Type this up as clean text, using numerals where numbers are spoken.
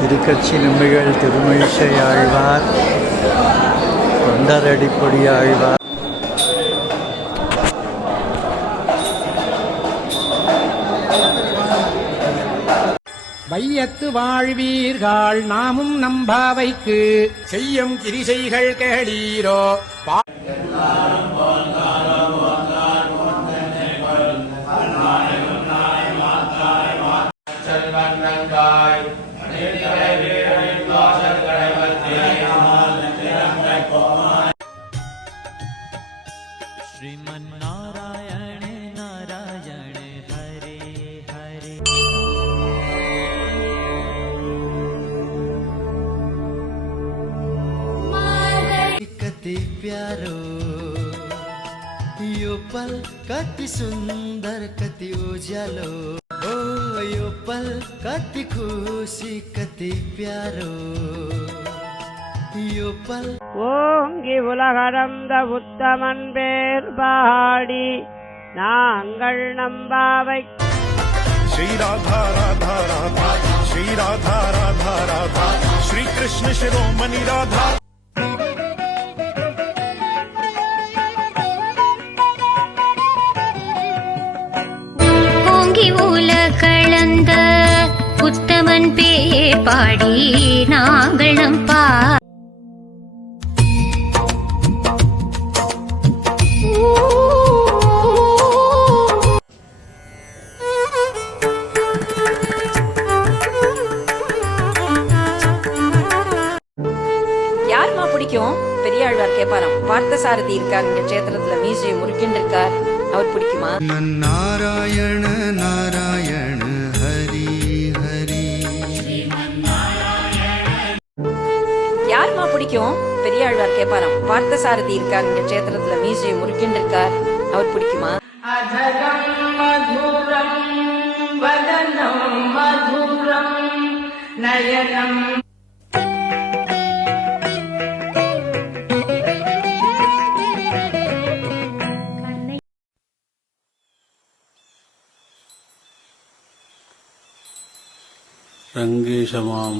திருக்கட்சி நம்பிகள் திருமழிசை ஆழ்வார் தொண்டரடிப்பொடி ஆழ்வார் வையத்து வாழ்வீர்கள் நாமும் நம்பாவைக்கு செய்யும் கிரிசைகள் கேளீரோ श्रीमन्नारायण नारायण हरे हरे कति प्यारो यो पल कति सुंदर कति उजालो ओ यो पल कति खुशी कति प्यारो यो पल ஓங்கி உலகடந்த உத்தமன் பேர் பாடி நாங்கள் நம்பாவை श्री राधा राधा राधा श्री राधा राधा राधा श्री कृष्ण शिरोमणि राधा ஓங்கி உலகளந்த உத்தமன் பேர் பாடி நாங்கள் நம்பா யாருமா பிடிக்கும்? பெரியாழ்வார் கேப்பாராம். பார்த்தசாரதி இருக்கார் இங்க கஷேத்திரத்துல மீசையை முறுக்கின்னு இருக்கார், அவர் பிடிக்குமா? नारायण नारायण हरि हरि யாருமா பிடிக்கும்? பெரியாழ்வார் கேப்பாராம். பார்த்தசாரதி இருக்கார் இங்க கஷேத்திரத்துல மீசையை முறுக்கின்னு இருக்கார், அவர் பிடிக்குமா? அதரம் மதுரம் வதனம் மதுரம் நயனம் ரங்கேஷமாம்